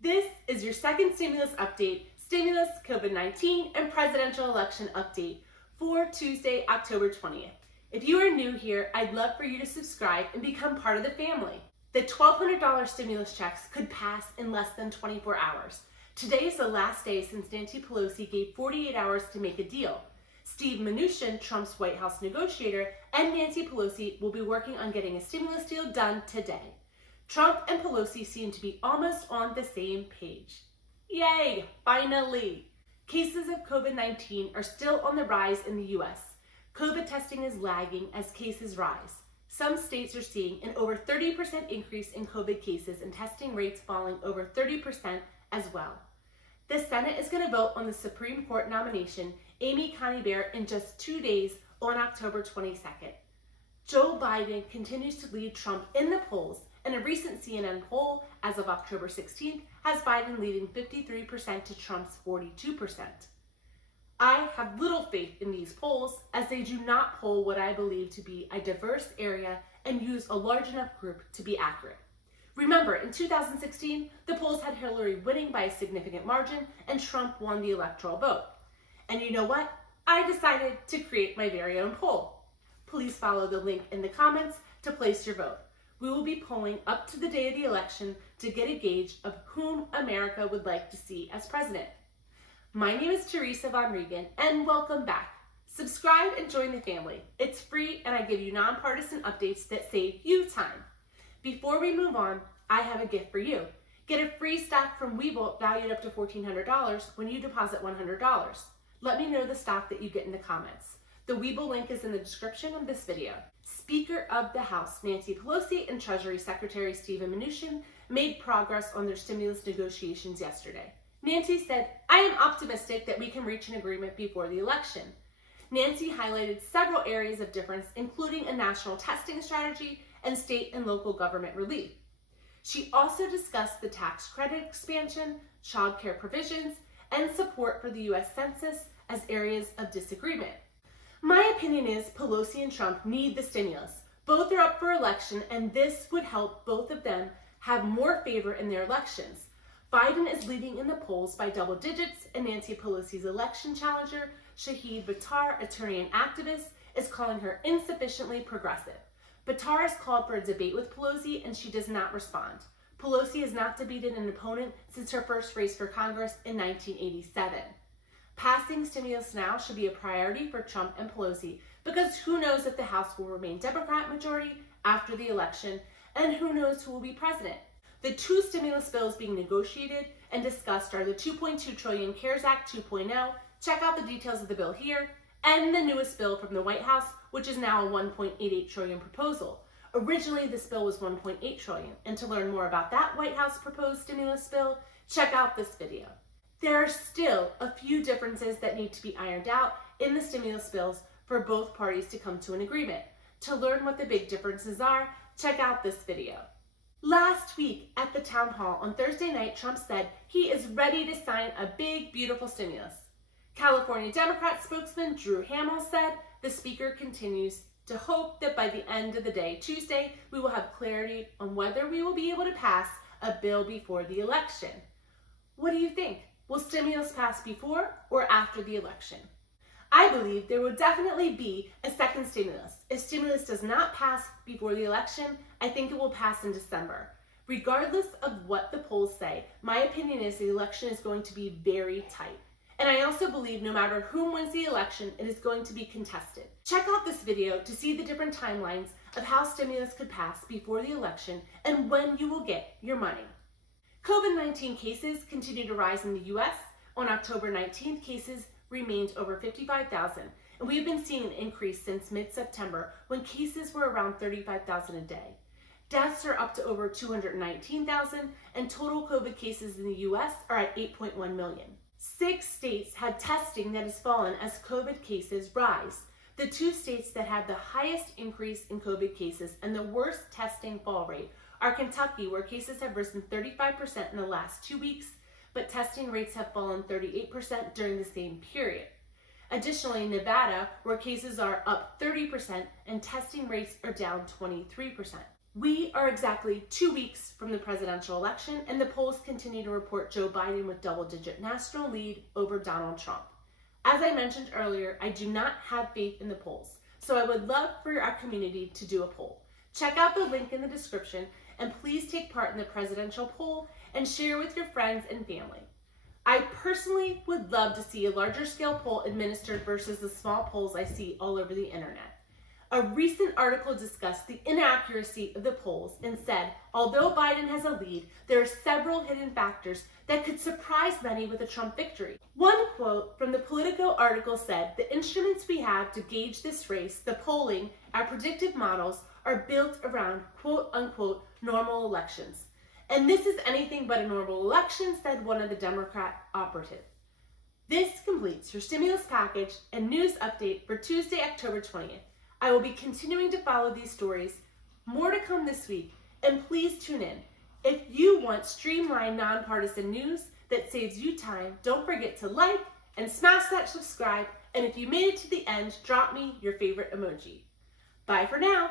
This is your second stimulus update, stimulus, COVID-19, and presidential election update for Tuesday, October 20th. If you are new here, I'd love for you to subscribe and become part of the family. The $1,200 stimulus checks could pass in less than 24 hours. Today is the last day since Nancy Pelosi gave 48 hours to make a deal. Steve Mnuchin, Trump's White House negotiator, and Nancy Pelosi will be working on getting a stimulus deal done today. Trump and Pelosi seem to be almost on the same page. Yay, finally! Cases of COVID-19 are still on the rise in the U.S. COVID testing is lagging as cases rise. Some states are seeing an over 30% increase in COVID cases and testing rates falling over 30% as well. The Senate is going to vote on the Supreme Court nomination, Amy Coney Barrett, in just 2 days on October 22nd. Joe Biden continues to lead Trump in the polls, and a recent CNN poll as of October 16th has Biden leading 53% to Trump's 42%. I have little faith in these polls as they do not poll what I believe to be a diverse area and use a large enough group to be accurate. Remember, in 2016, the polls had Hillary winning by a significant margin and Trump won the electoral vote. And you know what? I decided to create my very own poll. Please follow the link in the comments to place your vote. We will be polling up to the day of the election to get a gauge of whom America would like to see as president. My name is Teresa Von Regan, and welcome back. Subscribe and join the family. It's free, and I give you nonpartisan updates that save you time. Before we move on, I have a gift for you. Get a free stock from Webull valued up to $1,400 when you deposit $100. Let me know the stock that you get in the comments. The Webull link is in the description of this video. Speaker of the House Nancy Pelosi and Treasury Secretary Steve Mnuchin made progress on their stimulus negotiations yesterday. Nancy said, "I am optimistic that we can reach an agreement before the election." Nancy highlighted several areas of difference, including a national testing strategy and state and local government relief. She also discussed the tax credit expansion, child care provisions, and support for the U.S. Census as areas of disagreement. My opinion is Pelosi and Trump need the stimulus. Both are up for election, and this would help both of them have more favor in their elections. Biden is leading in the polls by double digits, and Nancy Pelosi's election challenger, Shahid Buttar, attorney and activist, is calling her insufficiently progressive. Buttar has called for a debate with Pelosi, and she does not respond. Pelosi has not debated an opponent since her first race for Congress in 1987. Passing stimulus now should be a priority for Trump and Pelosi because who knows if the House will remain Democrat majority after the election, and who knows who will be president. The two stimulus bills being negotiated and discussed are the $2.2 trillion CARES Act 2.0, check out the details of the bill here, and the newest bill from the White House, which is now a $1.88 trillion proposal. Originally, this bill was $1.8 trillion, and to learn more about that White House proposed stimulus bill, check out this video. There are still a few differences that need to be ironed out in the stimulus bills for both parties to come to an agreement. To learn what the big differences are, check out this video. Last week at the town hall on Thursday night, Trump said he is ready to sign a big, beautiful stimulus. California Democrat spokesman Drew Hamill said the speaker continues to hope that by the end of the day, Tuesday, we will have clarity on whether we will be able to pass a bill before the election. What do you think? Will stimulus pass before or after the election? I believe there will definitely be a second stimulus. If stimulus does not pass before the election, I think it will pass in December. Regardless of what the polls say, my opinion is the election is going to be very tight. And I also believe no matter who wins the election, it is going to be contested. Check out this video to see the different timelines of how stimulus could pass before the election and when you will get your money. COVID-19 cases continue to rise in the U.S. On October 19th, cases remained over 55,000, and we have been seeing an increase since mid-September when cases were around 35,000 a day. Deaths are up to over 219,000, and total COVID cases in the U.S. are at 8.1 million. 6 states had testing that has fallen as COVID cases rise. The 2 states that had the highest increase in COVID cases and the worst testing fall rate are Kentucky, where cases have risen 35% in the last 2 weeks, but testing rates have fallen 38% during the same period. Additionally, Nevada, where cases are up 30% and testing rates are down 23%. We are exactly 2 weeks from the presidential election, and the polls continue to report Joe Biden with double-digit national lead over Donald Trump. As I mentioned earlier, I do not have faith in the polls, so I would love for our community to do a poll. Check out the link in the description, and please take part in the presidential poll and share with your friends and family. I personally would love to see a larger scale poll administered versus the small polls I see all over the internet. A recent article discussed the inaccuracy of the polls and said, although Biden has a lead, there are several hidden factors that could surprise many with a Trump victory. One quote from the Politico article said, the instruments we have to gauge this race, the polling, our predictive models, are built around quote unquote normal elections. And this is anything but a normal election, said one of the Democrat operatives. This completes your stimulus package and news update for Tuesday, October 20th. I will be continuing to follow these stories. More to come this week, and please tune in. If you want streamlined, nonpartisan news that saves you time, don't forget to like and smash that subscribe, and if you made it to the end, drop me your favorite emoji. Bye for now.